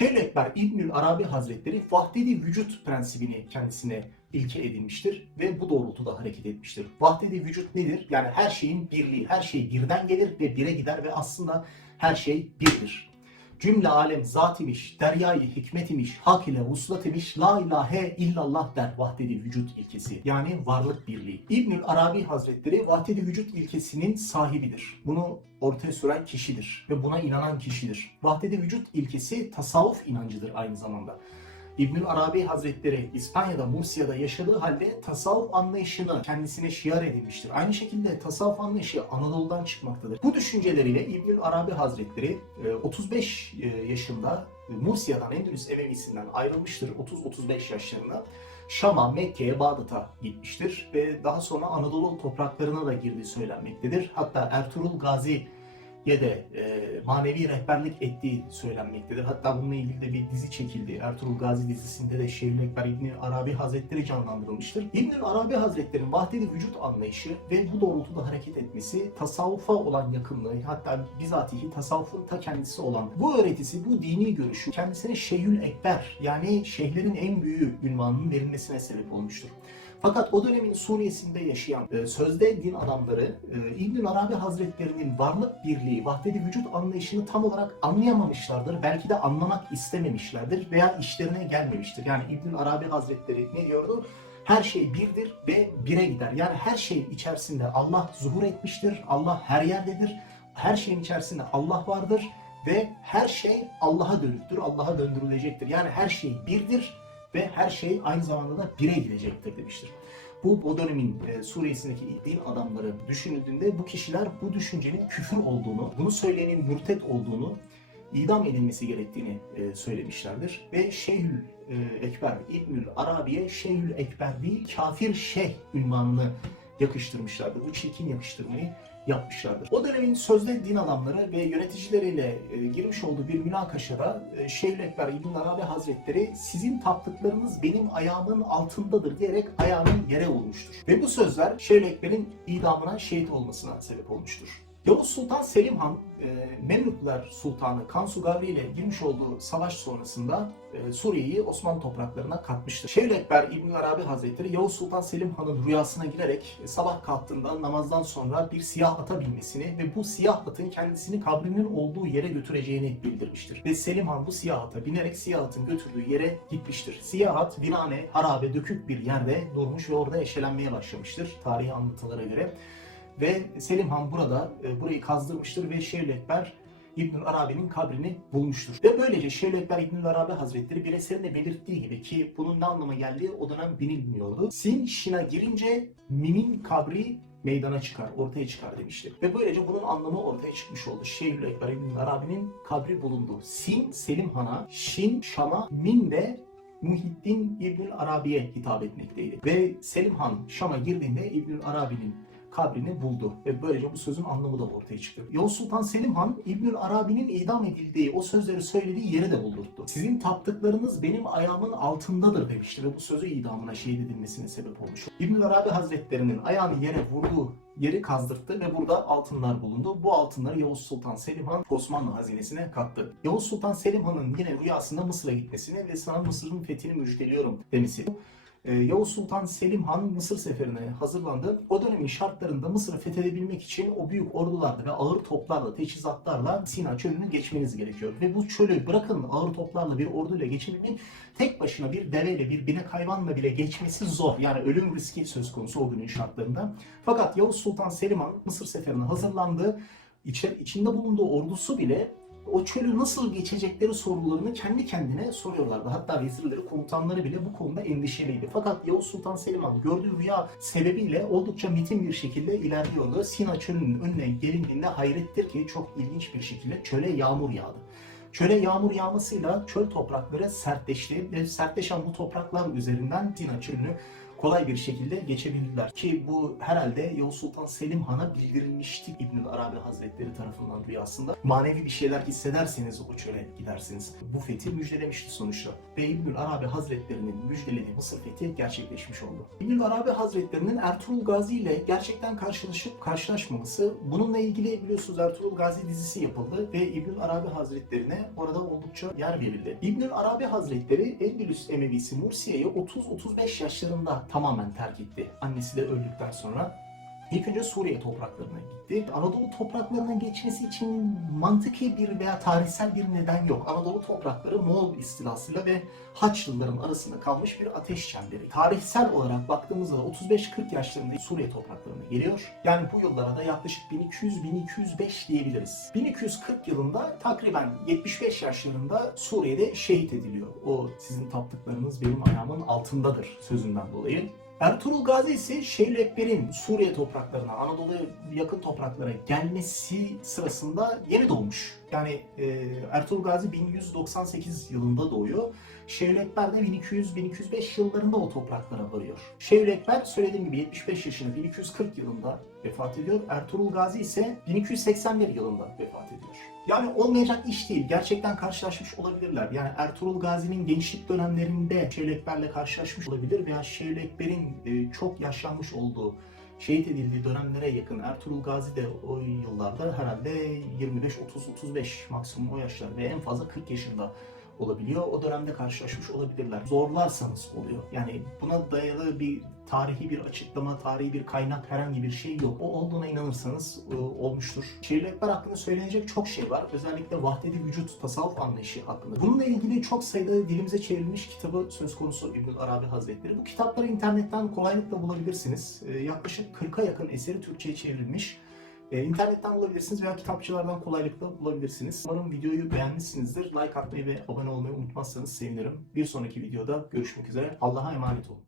Şeyh Ekber İbnül Arabi Hazretleri vahdedi vücut prensibini kendisine ilke edinmiştir ve bu doğrultuda hareket etmiştir. Vahdedi vücut nedir? Yani her şeyin birliği, her şey birden gelir ve bire gider ve aslında her şey birdir. Cümle alem zat imiş, deryayı hikmet imiş, hak ile vuslat imiş, la ilahe illallah der vahdedi vücut ilkesi. Yani varlık birliği. İbnül Arabi Hazretleri vahdedi vücut ilkesinin sahibidir. Bunu ortaya süren kişidir ve buna inanan kişidir. Vahdedi vücut ilkesi tasavvuf inancıdır aynı zamanda. İbnül Arabi Hazretleri İspanya'da, Mursia'da yaşadığı halde tasavvuf anlayışını kendisine şiar edinmiştir. Aynı şekilde tasavvuf anlayışı Anadolu'dan çıkmaktadır. Bu düşünceleriyle İbnül Arabi Hazretleri 35 yaşında Mursia'dan, Endülüs Emevisi'nden ayrılmıştır 30-35 yaşlarında. Şam'a, Mekke'ye, Bağdat'a gitmiştir ve daha sonra Anadolu topraklarına da girdiği söylenmektedir. Hatta Ertuğrul Gazi'ye de manevi rehberlik ettiği söylenmektedir. Hatta bununla ilgili de bir dizi çekildi. Ertuğrul Gazi dizisinde de Şeyh Ekber İbnül Arabi Hazretleri canlandırılmıştır. İbnül Arabi Hazretleri'nin vahdedi vücut anlayışı ve bu doğrultuda hareket etmesi, tasavvufa olan yakınlığı, hatta bizatihi tasavvufun ta kendisi olan bu öğretisi, bu dini görüşü kendisine Şeyhül Ekber, yani şeyhlerin en büyüğü ünvanının verilmesine sebep olmuştur. Fakat o dönemin Suriye'sinde yaşayan sözde din adamları İbnül Arabi Hazretleri'nin varlık birliği, vahdedi vücut anlayışını tam olarak anlayamamışlardır. Belki de anlamak istememişlerdir veya işlerine gelmemiştir. Yani İbnül Arabi Hazretleri ne diyordu? Her şey birdir ve bire gider. Yani her şeyin içerisinde Allah zuhur etmiştir. Allah her yerdedir. Her şeyin içerisinde Allah vardır ve her şey Allah'a dönüktür. Allah'a döndürülecektir. Yani her şey birdir ve her şey aynı zamanda da bire gidecektir demiştir. Bu o dönemin Suriye'sindeki din adamları düşünüldüğünde bu kişiler bu düşüncenin küfür olduğunu, bunu söyleyenin mürtet olduğunu, idam edilmesi gerektiğini söylemişlerdir. Ve Şeyhül Ekber İbnül Arabi'ye Şeyhül Ekber değil, kafir şeyh ünvanını yakıştırmışlardır. Bu çirkin yakıştırmayı yapmışlardır. O dönemin sözde din adamları ve yöneticileriyle girmiş olduğu bir münakaşada Şeyh Ekber İbn Arabi Hazretleri sizin taptıklarınız benim ayağımın altındadır diyerek ayağının yere vurmuştur. Ve bu sözler Şeyh Ekber'in idamına şehit olmasına sebep olmuştur. Yavuz Sultan Selim Han, Memlükler Sultanı Kansu Gavri ile girmiş olduğu savaş sonrasında Suriye'yi Osmanlı topraklarına katmıştır. Şeyh Ekber İbn Arabi Hazretleri Yavuz Sultan Selim Han'ın rüyasına girerek sabah kalktığında namazdan sonra bir siyah ata binmesini ve bu siyah atın kendisini kabrinin olduğu yere götüreceğini bildirmiştir. Ve Selim Han bu siyah ata binerek siyah atın götürdüğü yere gitmiştir. Siyah at virane, harabe, dökük bir yerde durmuş ve orada eşelenmeye başlamıştır tarihi anlatılara göre. Ve Selim Han burada burayı kazdırmıştır ve Şeyh Ekber İbnül Arabi'nin kabrini bulmuştur. Ve böylece Şeyh Ekber İbnül Arabi Hazretleri bir eserinde belirttiği gibi ki bunun ne anlama geldiği o dönem bilinmiyordu. Sin şina girince mimin kabri meydana çıkar, ortaya çıkar demiştir. Ve böylece bunun anlamı ortaya çıkmış oldu. Şeyh Ekber İbnül Arabi'nin kabri bulundu. Sin Selim Han'a, Şin Şam'a, Min de Muhyiddin İbnül Arabi'ye hitap etmekteydi. Ve Selim Han Şam'a girdiğinde İbnül Arabi'nin kabrini buldu ve böylece bu sözün anlamı da ortaya çıktı. Yavuz Sultan Selim Han İbnül Arabi'nin idam edildiği, o sözleri söylediği yeri de buldurttu. Sizin taptıklarınız benim ayağımın altındadır demişti ve bu sözü idamına şehit edilmesine sebep olmuş. İbnül Arabi Hazretlerinin ayağını yere vurduğu yeri kazdırttı ve burada altınlar bulundu. Bu altınları Yavuz Sultan Selim Han Osmanlı hazinesine kattı. Yavuz Sultan Selim Han'ın yine rüyasında Mısır'a gitmesini ve sana Mısır'ın fethini müjdeliyorum demesi. Yavuz Sultan Selim Han Mısır seferine hazırlandı. O dönemin şartlarında Mısır'ı fethedebilmek için o büyük ordularla ve ağır toplarla, teçhizatlarla Sina çölünü geçmeniz gerekiyor. Ve bu çölü bırakın ağır toplarla bir orduyla geçebilmek, tek başına bir deveyle, bir binek hayvanla bile geçmesi zor. Yani ölüm riski söz konusu o günün şartlarında. Fakat Yavuz Sultan Selim Han Mısır seferine hazırlandı. İçinde bulunduğu ordusu bile o çölü nasıl geçecekleri sorularını kendi kendine soruyorlardı. Hatta vezirleri, komutanları bile bu konuda endişeliydi. Fakat Yavuz Sultan Selim Han gördüğü rüya sebebiyle oldukça metin bir şekilde ilerliyordu. Sina çölünün önüne gelindiğinde hayrettir ki çok ilginç bir şekilde çöle yağmur yağdı. Çöle yağmur yağmasıyla çöl toprakları sertleşti ve sertleşen bu topraklar üzerinden Sina çölünü kolay bir şekilde geçebilirler. Ki bu herhalde Yavuz Sultan Selim Han'a bildirilmişti İbnül Arabi Hazretleri tarafından rüyasında. Manevi bir şeyler hissederseniz o çöle gidersiniz. Bu fethi müjdelemişti sonuçta. Ve İbnül Arabi Hazretlerinin müjdelediği Mısır fethi gerçekleşmiş oldu. İbnül Arabi Hazretlerinin Ertuğrul Gazi ile gerçekten karşılaşıp karşılaşmaması, bununla ilgili biliyorsunuz Ertuğrul Gazi dizisi yapıldı ve İbnül Arabi Hazretlerine orada oldukça yer verildi. İbnül Arabi Hazretleri Endülüs Emevisi Mursiye'yi 30-35 yaşlarında tamamen terk etti. Annesi de öldükten sonra İlk önce Suriye topraklarına gitti. Anadolu topraklarına geçmesi için mantıki bir veya tarihsel bir neden yok. Anadolu toprakları Moğol istilasıyla ve Haçlıların arasında kalmış bir ateş çemberi. Tarihsel olarak baktığımızda 35-40 yaşlarında Suriye topraklarına geliyor. Yani bu yıllara da yaklaşık 1200-1205 diyebiliriz. 1240 yılında takriben 75 yaşlarında Suriye'de şehit ediliyor. O sizin taptıklarınız benim ayağımın altındadır sözünden dolayı. Ertuğrul Gazi ise Şeyhül Ekber'in Suriye topraklarına, Anadolu'ya yakın topraklara gelmesi sırasında yeni doğmuş. Yani Ertuğrul Gazi 1198 yılında doğuyor. Şeyhül Ekber de 1200-1205 yıllarında o topraklara varıyor. Şeyhül Ekber söylediğim gibi 75 yaşında 1240 yılında vefat ediyor. Ertuğrul Gazi ise 1281 yılında vefat ediyor. Yani olmayacak iş değil. Gerçekten karşılaşmış olabilirler. Yani Ertuğrul Gazi'nin gençlik dönemlerinde Şeyhül Ekber'le karşılaşmış olabilir veya Şeyhül Ekber'in çok yaşlanmış olduğu, şehit edildiği dönemlere yakın Ertuğrul Gazi de o yıllarda herhalde 25, 30, 35 maksimum o yaşlar ve en fazla 40 yaşında olabiliyor. O dönemde karşılaşmış olabilirler. Zorlarsanız oluyor. Yani buna dayalı bir tarihi bir açıklama, tarihi bir kaynak herhangi bir şey yok. O olduğuna inanırsanız olmuştur. Şeyhül Ekber hakkında söylenecek çok şey var. Özellikle vahdedi vücut tasavvuf anlayışı hakkında. Bununla ilgili çok sayıda dilimize çevrilmiş kitabı söz konusu İbnül Arabi Hazretleri. Bu kitapları internetten kolaylıkla bulabilirsiniz. Yaklaşık 40'a yakın eseri Türkçe'ye çevrilmiş. İnternetten bulabilirsiniz veya kitapçılardan kolaylıkla bulabilirsiniz. Umarım videoyu beğenmişsinizdir. Like atmayı ve abone olmayı unutmazsanız sevinirim. Bir sonraki videoda görüşmek üzere. Allah'a emanet olun.